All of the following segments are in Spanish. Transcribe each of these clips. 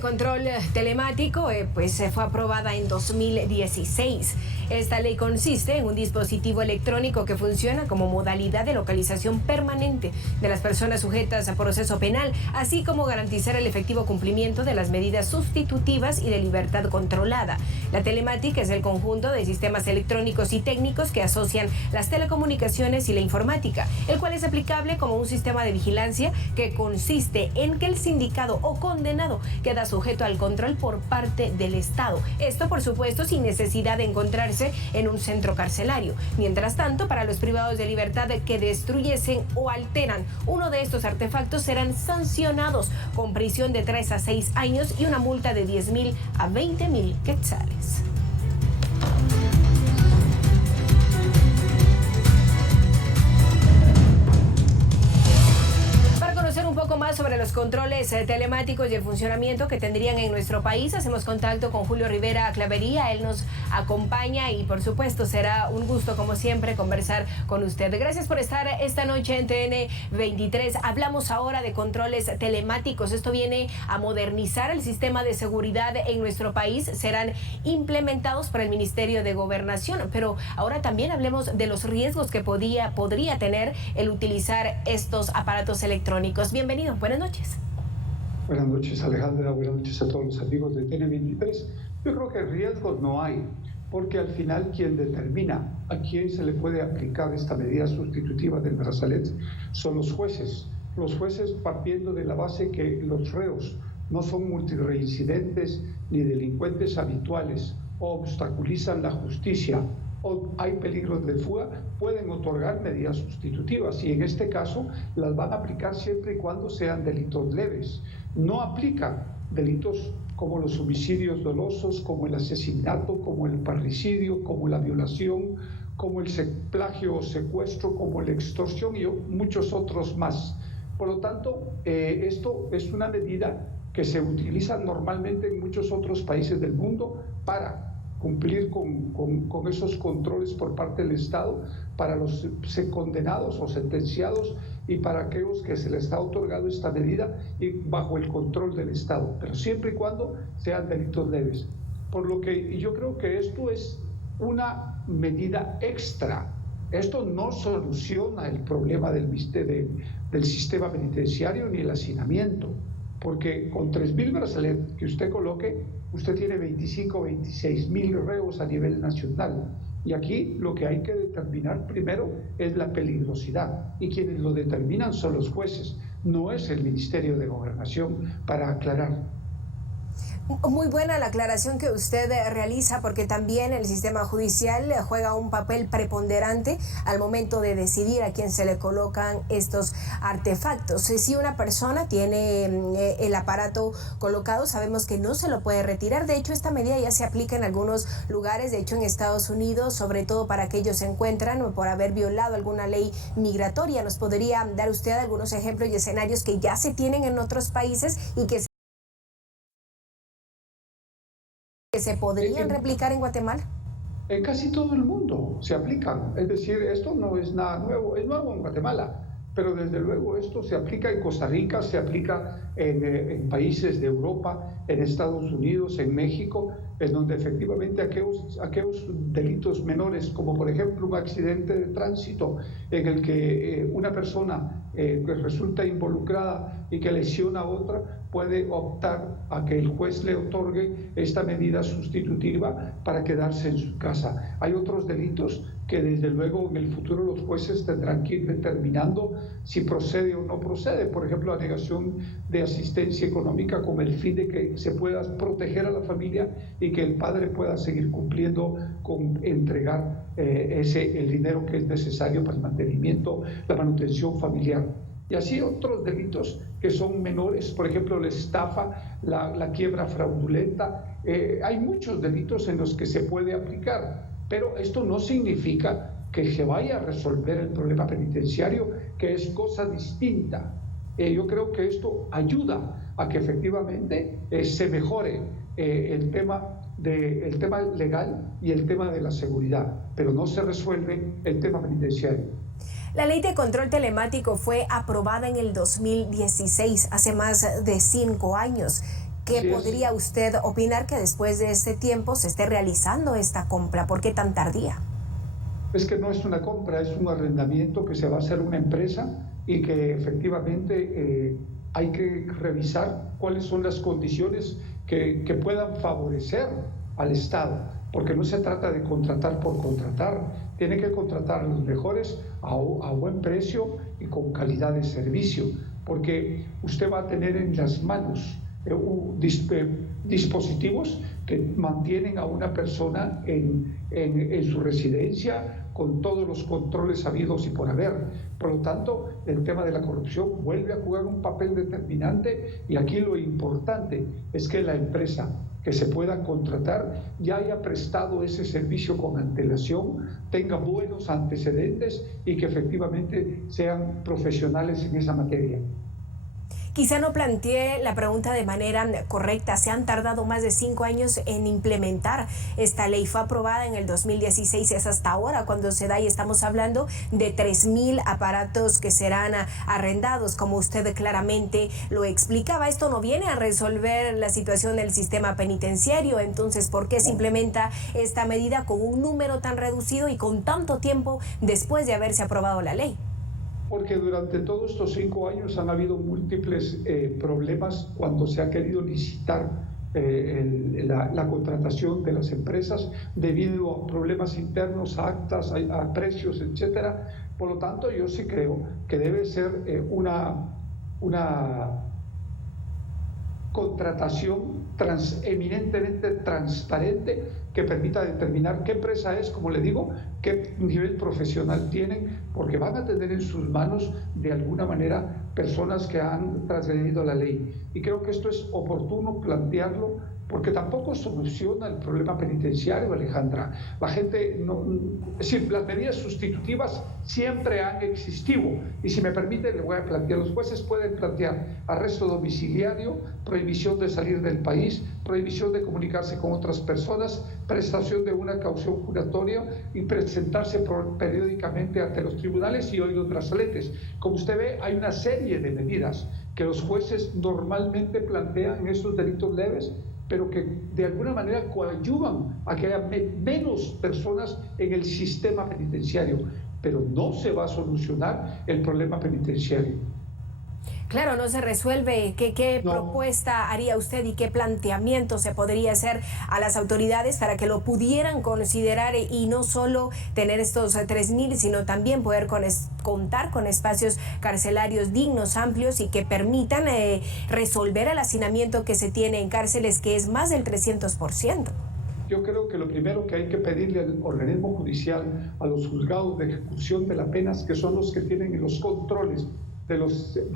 de control telemático fue aprobada en 2016. Esta ley consiste en un dispositivo electrónico que funciona como modalidad de localización permanente de las personas sujetas a proceso penal, así como garantizar el efectivo cumplimiento de las medidas sustitutivas y de libertad controlada. La telemática es el conjunto de sistemas electrónicos y técnicos que asocian las telecomunicaciones y la informática, el cual es aplicable como un sistema de vigilancia que consiste en que el sindicado o condenado queda sujeto al control por parte del Estado. Esto, por supuesto, sin necesidad de encontrarse en un centro carcelario. Mientras tanto, para los privados de libertad que destruyesen o alteran uno de estos artefactos serán sancionados con prisión de 3 a 6 años y una multa de 10.000 a 20.000 quetzales. Un poco más sobre los controles telemáticos y el funcionamiento que tendrían en nuestro país, hacemos contacto con Julio Rivera Clavería. Él nos acompaña y por supuesto será un gusto como siempre conversar con usted. Gracias por estar esta noche en TN23. Hablamos ahora de controles telemáticos. Esto viene a modernizar el sistema de seguridad en nuestro país. Serán implementados por el Ministerio de Gobernación, pero ahora también hablemos de los riesgos que podría tener el utilizar estos aparatos electrónicos. Bienvenido, buenas noches. Buenas noches, Alejandra, buenas noches a todos los amigos de TN23. Yo creo que riesgos no hay, porque al final quien determina a quién se le puede aplicar esta medida sustitutiva del brazalete son los jueces. Los jueces partiendo de la base que los reos no son multireincidentes ni delincuentes habituales o obstaculizan la justicia o hay peligros de fuga, pueden otorgar medidas sustitutivas y en este caso las van a aplicar siempre y cuando sean delitos leves. No aplica delitos como los homicidios dolosos, como el asesinato, como el parricidio, como la violación, como el plagio o secuestro, como la extorsión y muchos otros más. Por lo tanto, esto es una medida que se utiliza normalmente en muchos otros países del mundo para cumplir con esos controles por parte del Estado para los condenados o sentenciados y para aquellos que se les ha otorgado esta medida y bajo el control del Estado, pero siempre y cuando sean delitos leves. Por lo que yo creo que esto es una medida extra. Esto no soluciona el problema del sistema penitenciario ni el hacinamiento, porque con 3.000 brazaletes que usted coloque, usted tiene 25 o 26.000 reos a nivel nacional. Y aquí lo que hay que determinar primero es la peligrosidad. Y quienes lo determinan son los jueces, no es el Ministerio de Gobernación, para aclarar. Muy buena la aclaración que usted realiza, porque también el sistema judicial juega un papel preponderante al momento de decidir a quién se le colocan estos artefactos. Si una persona tiene el aparato colocado, sabemos que no se lo puede retirar. De hecho, esta medida ya se aplica en algunos lugares, de hecho en Estados Unidos, sobre todo para aquellos que se encuentran por haber violado alguna ley migratoria. ¿Nos podría dar usted algunos ejemplos y escenarios que ya se tienen en otros países y que se podrían replicar en Guatemala? En casi todo el mundo se aplican, es decir, esto no es nada nuevo, es nuevo en Guatemala, pero desde luego esto se aplica en Costa Rica, se aplica en países de Europa, en Estados Unidos, en México, en donde efectivamente aquellos delitos menores, como por ejemplo un accidente de tránsito en el que una persona que resulta involucrada y que lesiona a otra, puede optar a que el juez le otorgue esta medida sustitutiva para quedarse en su casa. Hay otros delitos que desde luego en el futuro los jueces tendrán que ir determinando si procede o no procede. Por ejemplo, la negación de asistencia económica con el fin de que se pueda proteger a la familia y que el padre pueda seguir cumpliendo con entregar el dinero que es necesario para el mantenimiento, la manutención familiar. Y así otros delitos que son menores, por ejemplo, la estafa, la quiebra fraudulenta. Hay muchos delitos en los que se puede aplicar, pero esto no significa que se vaya a resolver el problema penitenciario, que es cosa distinta. Yo creo que esto ayuda a que efectivamente se mejore el tema legal y el tema de la seguridad, pero no se resuelve el tema penitenciario. La ley de control telemático fue aprobada en el 2016, hace más de 5 años. ¿Qué podría usted opinar que después de este tiempo se esté realizando esta compra? ¿Por qué tan tardía? Es que no es una compra, es un arrendamiento que se va a hacer una empresa y que efectivamente hay que revisar cuáles son las condiciones que puedan favorecer al Estado, porque no se trata de contratar por contratar, tiene que contratar a los mejores a buen precio y con calidad de servicio, porque usted va a tener en las manos dispositivos que mantienen a una persona en su residencia con todos los controles habidos y por haber. Por lo tanto, el tema de la corrupción vuelve a jugar un papel determinante y aquí lo importante es que la empresa que se pueda contratar ya haya prestado ese servicio con antelación, tenga buenos antecedentes y que efectivamente sean profesionales en esa materia. Quizá no planteé la pregunta de manera correcta. Se han tardado más de 5 años en implementar esta ley. Fue aprobada en el 2016, es hasta ahora cuando se da y estamos hablando de 3,000 aparatos que serán arrendados, como usted claramente lo explicaba. Esto no viene a resolver la situación del sistema penitenciario. Entonces, ¿por qué se implementa esta medida con un número tan reducido y con tanto tiempo después de haberse aprobado la ley? Porque durante todos estos 5 años han habido múltiples problemas cuando se ha querido licitar la contratación de las empresas debido a problemas internos, a actas, a precios, etcétera. Por lo tanto, yo sí creo que debe ser una contratación eminentemente transparente que permita determinar qué empresa es, como le digo, qué nivel profesional tienen, porque van a tener en sus manos de alguna manera personas que han transgredido la ley. Y creo que esto es oportuno plantearlo porque tampoco soluciona el problema penitenciario, Alejandra. La gente es decir, las medidas sustitutivas siempre han existido. Y si me permite, le voy a plantear, los jueces pueden plantear arresto domiciliario, prohibición de salir del país, prohibición de comunicarse con otras personas, prestación de una caución juratoria y presentarse periódicamente ante los tribunales y oídos brazaletes. Como usted ve, hay una serie de medidas que los jueces normalmente plantean en estos delitos leves, pero que de alguna manera coadyuvan a que haya menos personas en el sistema penitenciario, pero no se va a solucionar el problema penitenciario. Claro, no se resuelve. ¿Qué propuesta haría usted y qué planteamiento se podría hacer a las autoridades para que lo pudieran considerar y no solo tener estos 3,000, sino también poder contar con espacios carcelarios dignos, amplios y que permitan resolver el hacinamiento que se tiene en cárceles, que es más del 300%? Yo creo que lo primero que hay que pedirle al organismo judicial, a los juzgados de ejecución de las penas, que son los que tienen los controles de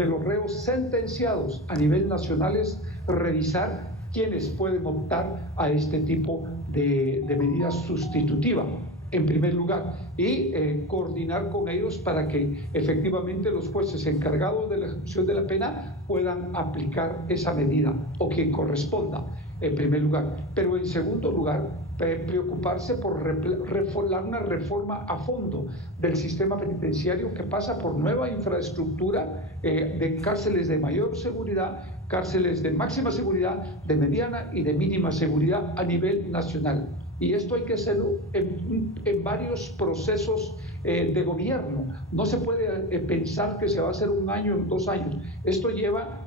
los reos sentenciados a nivel nacional, es revisar quiénes pueden optar a este tipo de medida sustitutiva, en primer lugar, y coordinar con ellos para que efectivamente los jueces encargados de la ejecución de la pena puedan aplicar esa medida o que corresponda, en primer lugar. Pero en segundo lugar, preocuparse por una reforma a fondo del sistema penitenciario que pasa por nueva infraestructura de cárceles de mayor seguridad, cárceles de máxima seguridad, de mediana y de mínima seguridad a nivel nacional. Y esto hay que hacerlo en varios procesos de gobierno. No se puede pensar que se va a hacer 1 año, en 2 años. Esto lleva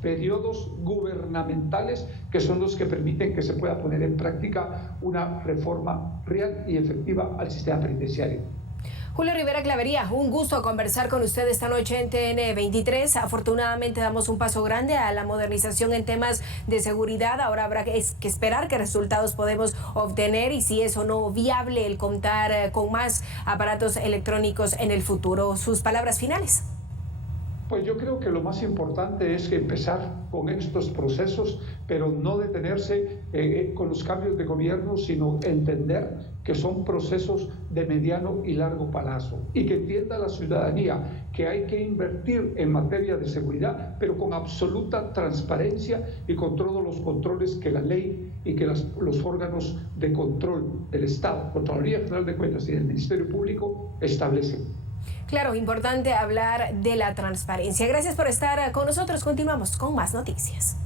periodos gubernamentales que son los que permiten que se pueda poner en práctica una reforma real y efectiva al sistema penitenciario. Julio Rivera Clavería, un gusto conversar con usted esta noche en TN23. Afortunadamente damos un paso grande a la modernización en temas de seguridad. Ahora habrá que esperar qué resultados podemos obtener y si es o no viable el contar con más aparatos electrónicos en el futuro. Sus palabras finales. Pues yo creo que lo más importante es que empezar con estos procesos, pero no detenerse con los cambios de gobierno, sino entender que son procesos de mediano y largo plazo y que entienda la ciudadanía que hay que invertir en materia de seguridad, pero con absoluta transparencia y con todos los controles que la ley y que los órganos de control del Estado, Contraloría General de Cuentas y del Ministerio Público establecen. Claro, importante hablar de la transparencia. Gracias por estar con nosotros. Continuamos con más noticias.